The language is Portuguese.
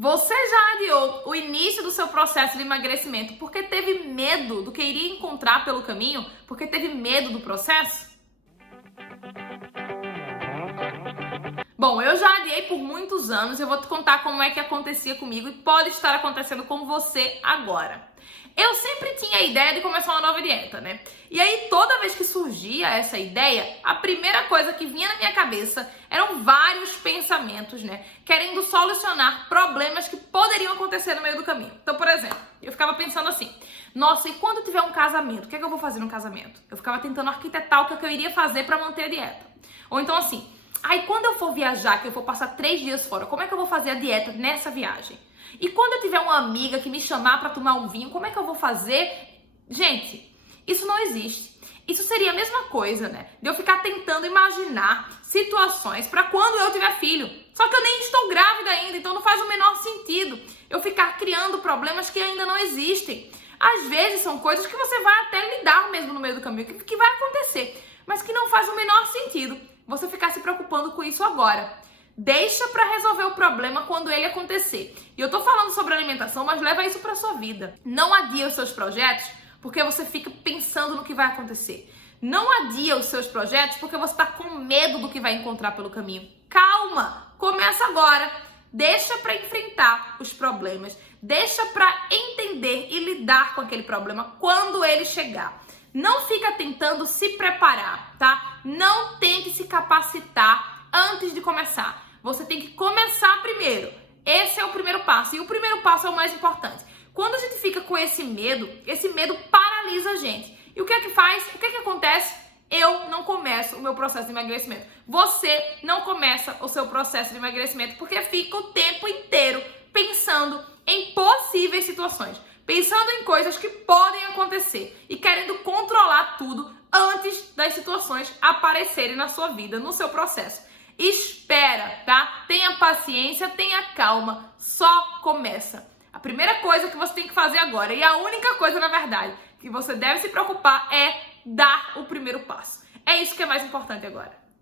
Você já adiou o início do seu processo de emagrecimento porque teve medo do que iria encontrar pelo caminho? Porque teve medo do processo? Bom, eu já adiei por muitos anos, eu vou te contar como é que acontecia comigo e pode estar acontecendo com você agora. Eu sempre tinha a ideia de começar uma nova dieta, né? E aí, toda vez que surgia essa ideia, a primeira coisa que vinha na minha cabeça eram vários pensamentos, né? Querendo solucionar problemas que poderiam acontecer no meio do caminho. Então, por exemplo, eu ficava pensando assim, nossa, e quando tiver um casamento, o que é que eu vou fazer no casamento? Eu ficava tentando arquitetar o que é que eu iria fazer para manter a dieta. Ou então assim, aí quando eu for viajar, que eu for passar 3 dias fora, como é que eu vou fazer a dieta nessa viagem? E quando eu tiver uma amiga que me chamar para tomar um vinho, como é que eu vou fazer? Gente, isso não existe. Isso seria a mesma coisa, né? De eu ficar tentando imaginar situações para quando eu tiver filho. Só que eu nem estou grávida ainda, então não faz o menor sentido eu ficar criando problemas que ainda não existem. Às vezes são coisas que você vai até lidar mesmo no meio do caminho, que vai acontecer, mas que não faz o menor sentido você ficar se preocupando com isso agora. Deixa para resolver o problema quando ele acontecer. E eu tô falando sobre alimentação, mas leva isso para sua vida. Não adia os seus projetos porque você fica pensando no que vai acontecer. Não adia os seus projetos porque você tá com medo do que vai encontrar pelo caminho. Calma, começa agora. Deixa para enfrentar os problemas. Deixa para entender e lidar com aquele problema quando ele chegar. Não fica tentando se preparar, tá? Não tente se capacitar antes de começar. Você tem que começar primeiro. Esse é o primeiro passo. E o primeiro passo é o mais importante. Quando a gente fica com esse medo paralisa a gente. E o que é que faz? O que é que acontece? Eu não começo o meu processo de emagrecimento. Você não começa o seu processo de emagrecimento porque fica o tempo inteiro pensando em possíveis situações. Pensando em coisas que podem acontecer e querendo controlar tudo antes das situações aparecerem na sua vida, no seu processo. Espera, tá? Tenha paciência, tenha calma, só começa. A primeira coisa que você tem que fazer agora, e a única coisa, na verdade, que você deve se preocupar é dar o primeiro passo. É isso que é mais importante agora.